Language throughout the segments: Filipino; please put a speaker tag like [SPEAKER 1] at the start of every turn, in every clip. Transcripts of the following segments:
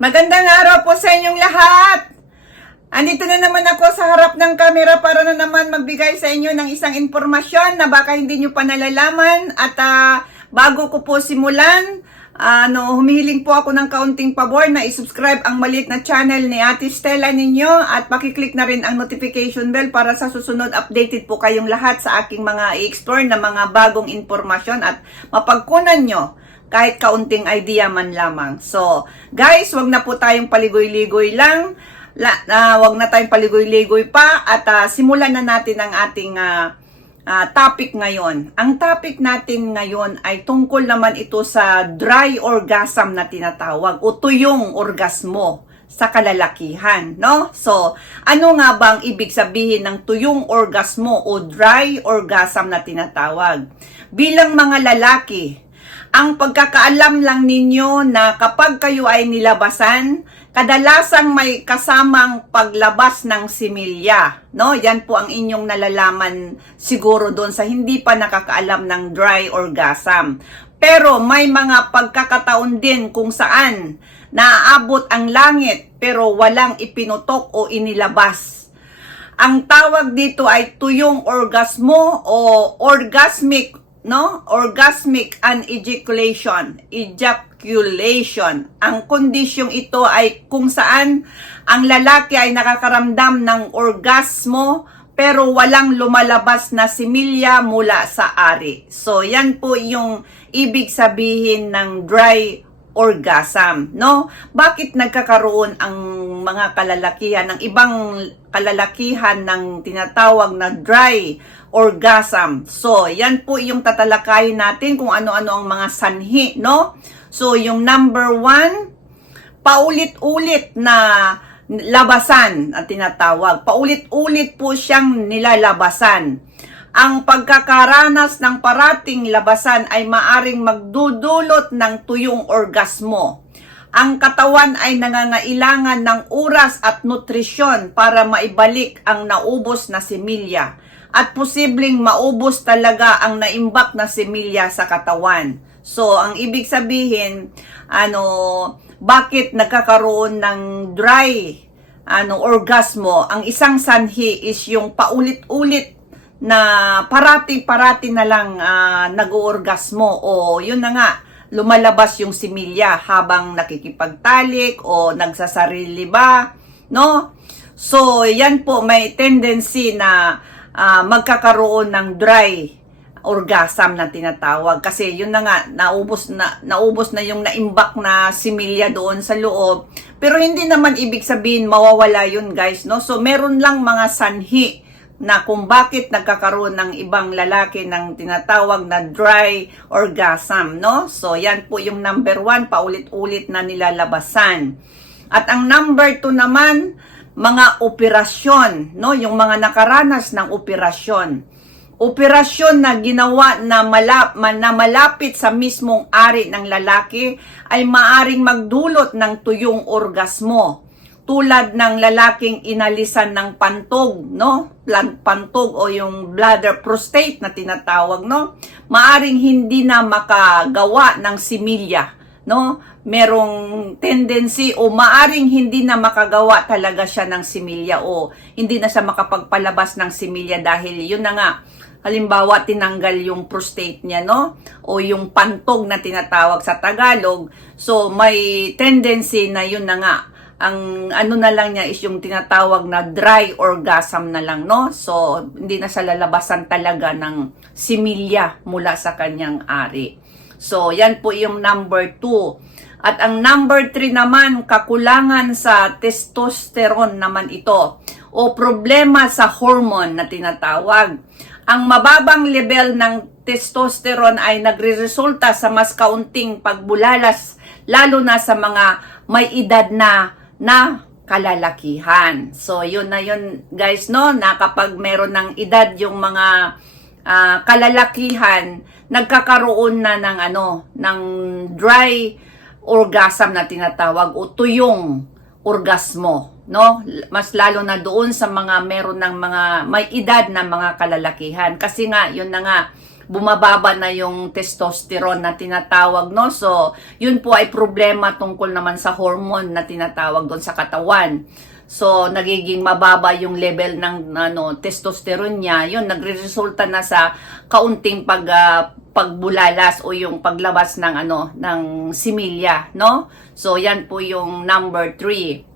[SPEAKER 1] Magandang araw po sa inyong lahat! Andito na naman ako sa harap ng kamera para na naman magbigay sa inyo ng isang impormasyon na baka hindi nyo pa nalalaman at ah, bago ko po simulan, ano, humihiling po ako ng kaunting pabor na isubscribe ang maliit na channel ni Ate Stella ninyo at pakiclick na rin ang notification bell para sa susunod updated po kayong lahat sa aking mga i-explore na mga bagong impormasyon at mapagkunan nyo kahit kaunting idea man lamang. So, guys, wag na po tayong paligoy-ligoy lang. La, ah, wag na tayong paligoy-ligoy pa at ah, simulan na natin ang ating ah, ah, topic ngayon. Ang topic natin ngayon ay tungkol naman ito sa dry orgasm na tinatawag o tuyong orgasmo sa kalalakihan, no? So, ano nga bang ibig sabihin ng tuyong orgasmo o dry orgasm na tinatawag? Bilang mga lalaki, ang pagkakaalam lang ninyo na kapag kayo ay nilabasan, kadalasang may kasamang paglabas ng similya. No? Yan po ang inyong nalalaman siguro doon sa hindi pa nakakaalam ng dry orgasm. Pero may mga pagkakataon din kung saan naaabot ang langit pero walang ipinutok o inilabas. Ang tawag dito ay tuyong orgasmo o orgasmic no? Orgasmic anejaculation, ejaculation. Ang kondisyong ito ay kung saan ang lalaki ay nakakaramdam ng orgasmo pero walang lumalabas na similya mula sa ari. So, yan po yung ibig sabihin ng dry orgasm, no? Bakit nagkakaroon ang mga kalalakihan, ng ibang kalalakihan ng tinatawag na dry orgasm? So, yan po yung tatalakayin natin kung ano-ano ang mga sanhi, no? So, yung number one, paulit-ulit na labasan at tinatawag. Paulit-ulit po siyang nilalabasan. Ang pagkakaranas ng parating labasan ay maaring magdudulot ng tuyong orgasmo. Ang katawan ay nangangailangan ng oras at nutrisyon para maibalik ang naubos na similya at posibleng maubos talaga ang naimbak na similya sa katawan. So, ang ibig sabihin, ano, bakit nagkakaroon ng dry ano orgasmo? Ang isang sanhi is yung paulit-ulit na parati-parati na lang ah, nag-oorgasmo o yun na nga lumalabas yung similya habang nakikipagtalik o nagsasarili ba, no? So, yan po may tendency na ah, magkakaroon ng dry orgasm na tinatawag. Kasi yun na nga naubos na naubos na yung naimbak na similya doon sa loob. Pero hindi naman ibig sabihin mawawala yun guys no? So meron lang mga sanhi na kung bakit nagkakaroon ng ibang lalaki ng tinatawag na dry orgasm no? So yan po yung number one paulit-ulit na nilalabasan. At ang number two naman mga operasyon no? Yung mga nakaranas ng operasyon. Operasyon na ginawa na, malap, na malapit sa mismong ari ng lalaki ay maaring magdulot ng tuyong orgasmo tulad ng lalaking inalisan ng pantog, no? Pantog o yung bladder prostate na tinatawag, no? Maaring hindi na makagawa ng similya, no? Merong tendency o maaring hindi na makagawa talaga siya ng similya o hindi na siya makapagpalabas ng similya dahil yun na nga, halimbawa tinanggal yung prostate niya no o yung pantog na tinatawag sa Tagalog so may tendency na yun na nga ang ano na lang niya is yung tinatawag na dry orgasm na lang no? So hindi na siya lalabasan talaga ng similya mula sa kanyang ari. So yan po yung number 2 at ang number 3 naman kakulangan sa testosterone naman ito o problema sa hormone na tinatawag. Ang mababang level ng testosterone ay nagreresulta sa mas kaunting pagbulalas lalo na sa mga may edad na na kalalakihan. So yun na yun guys no na kapag meron ng edad yung mga ah, kalalakihan nagkakaroon na ng ano ng dry orgasm na tinatawag o tuyong orgasmo, no? Mas lalo na doon sa mga meron ng mga may edad na mga kalalakihan kasi nga yun na nga
[SPEAKER 2] bumababa na yung testosterone na tinatawag, no? So, yun po ay problema tungkol naman sa hormone na tinatawag doon sa katawan. So, nagiging mababa yung level ng ano, testosterone niya. Yun, nagre-resulta na sa kaunting pag, ah, pagbulalas o yung paglabas ng ano, ng similya, no? So, yan po yung number 3.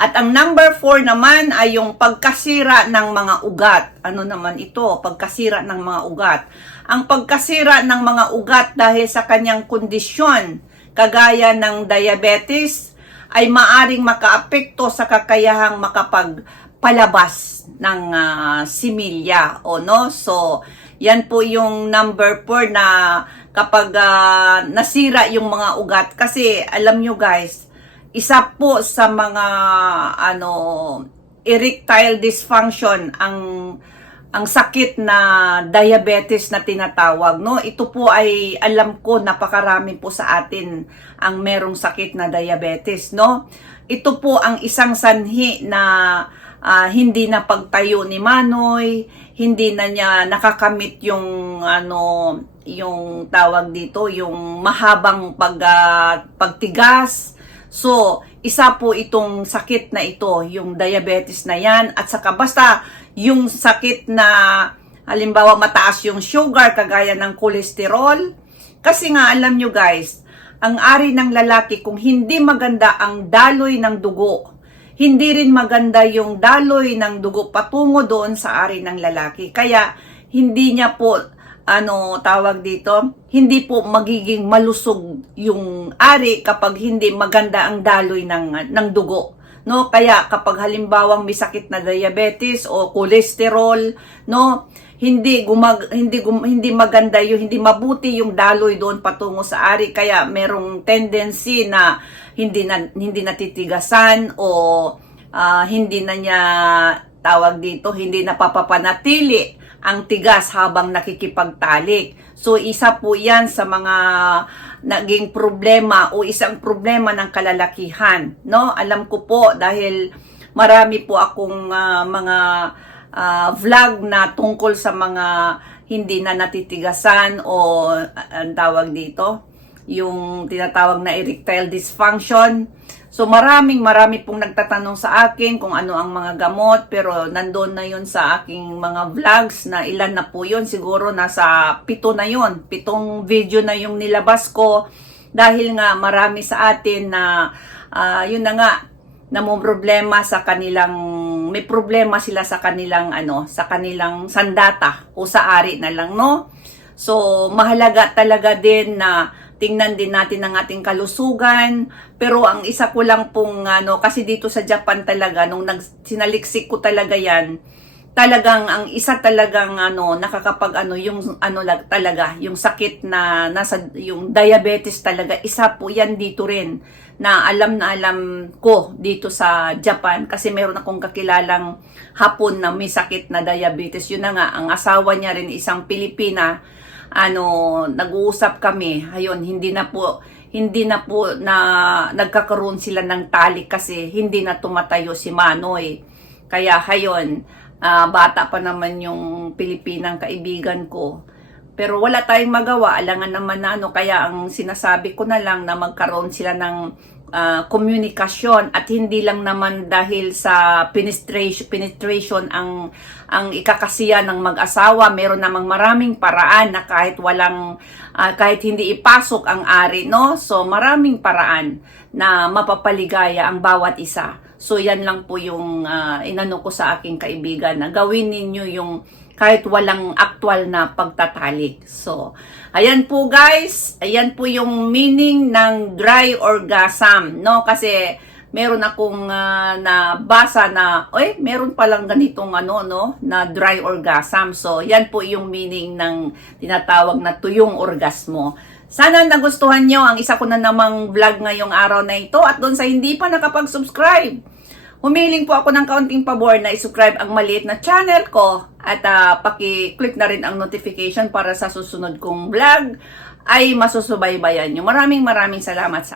[SPEAKER 2] At ang number 4 naman ay yung pagkasira ng mga ugat. Ano naman ito? Pagkasira ng mga ugat. Ang pagkasira ng mga ugat dahil sa kanyang kondisyon, kagaya ng diabetes, ay maaring makaapekto sa kakayahang makapagpalabas ng ah, similya o no. So, yan po yung number 4 na kapag ah, nasira yung mga ugat kasi alam nyo guys, isa po sa mga ano erectile dysfunction ang ang sakit na diabetes na tinatawag no? Ito po ay alam ko napakarami po sa atin ang merong sakit na diabetes no? Ito po ang isang sanhi na ah, hindi na pagtayo ni Manoy hindi na niya nakakamit yung ano yung tawag dito yung mahabang pag ah, pagtigas So, isa po itong sakit na ito, yung diabetes na yan, at saka basta yung sakit na halimbawa mataas yung sugar kagaya ng cholesterol. Kasi nga alam nyo guys, ang ari ng lalaki kung hindi maganda ang daloy ng dugo, hindi rin maganda yung daloy ng dugo patungo doon sa ari ng lalaki. Kaya hindi niya po ano tawag dito, hindi po magiging malusog yung ari kapag hindi maganda ang daloy ng ng dugo. No, kaya kapag halimbawang may sakit na diabetes o cholesterol, no, hindi gumag hindi gum, hindi maganda yung hindi mabuti yung daloy doon patungo sa ari kaya merong tendency na hindi na hindi natitigasan o ah, hindi na niya tawag dito hindi na papapanatili ang tigas habang nakikipagtalik. So isa po 'yan sa mga naging problema o isang problema ng kalalakihan, no? Alam ko po dahil marami po akong ah, mga ah, vlog na tungkol sa mga hindi na natitigasan o ah, ang tawag dito, yung tinatawag na erectile dysfunction. So maraming marami pong nagtatanong sa akin kung ano ang mga gamot pero nandoon na yun sa aking mga vlogs na ilan na po yun. Siguro nasa pito na yun. Pitong video na yung nilabas ko. Dahil nga marami sa atin na ah, yun na nga problema sa kanilang may problema sila sa kanilang ano sa kanilang sandata o sa ari na lang no? So mahalaga talaga din na tingnan din natin ang ating kalusugan. Pero ang isa ko lang pong, ano, kasi dito sa Japan talaga, nung nag, sinaliksik ko talaga yan, talagang ang isa talagang ano nakakapag ano yung ano lag, talaga yung sakit na nasa yung diabetes talaga isa po yan dito rin na alam na alam ko dito sa Japan kasi meron akong kakilalang hapon na may sakit na diabetes yun na nga ang asawa niya rin isang Pilipina ano, nag-uusap kami, ayun, hindi na po, hindi na po na nagkakaroon sila ng talik kasi hindi na tumatayo si Manoy. Kaya hayon, ah, bata pa naman yung Pilipinang kaibigan ko. Pero wala tayong magawa, alangan naman na ano, kaya ang sinasabi ko na lang na magkaroon sila ng ah, komunikasyon at hindi lang naman dahil sa penetration, penetration ang ang ikakasiya ng mag-asawa. Meron namang maraming paraan na kahit walang ah, kahit hindi ipasok ang ari no? So maraming paraan na mapapaligaya ang bawat isa. So yan lang po yung ah, inano ko sa aking kaibigan na gawin ninyo yung kahit walang aktual na pagtatalik. So, ayan po guys, ayan po yung meaning ng dry orgasm, no? Kasi meron akong ah, nabasa na, oy, meron palang ganitong ano, no, na dry orgasm. So, yan po yung meaning ng tinatawag na tuyong orgasmo. Sana nagustuhan nyo ang isa ko na namang vlog ngayong araw na ito at doon sa hindi pa nakapag-subscribe. Humiling po ako ng kaunting pabor na isubscribe ang maliit na channel ko at ah, paki-click na rin ang notification para sa susunod kong vlog ay masusubaybayan nyo. Maraming maraming salamat sa